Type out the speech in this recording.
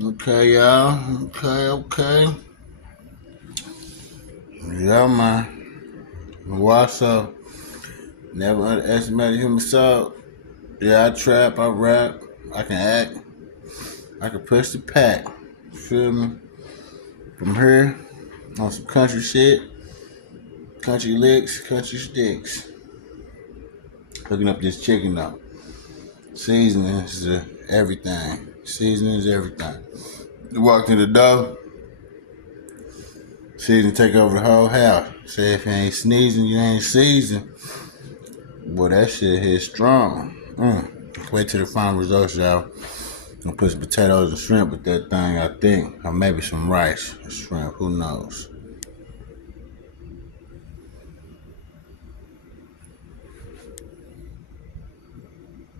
Okay, y'all. Okay. Yeah, man. What's up? Never underestimate human soul. Yeah, I trap, I rap, I can act, I can push the pack. Feel me? From here, on some country shit, country licks, country sticks. Hooking up this chicken though. Seasoning is everything. Seasoning is everything. You walk in the door, season take over the whole house. Say if you ain't sneezing, you ain't seasoned. Boy, that shit hit strong. Wait till the final results, y'all. I'm gonna put some potatoes and shrimp with that thing, I think. Or maybe some rice and shrimp, who knows.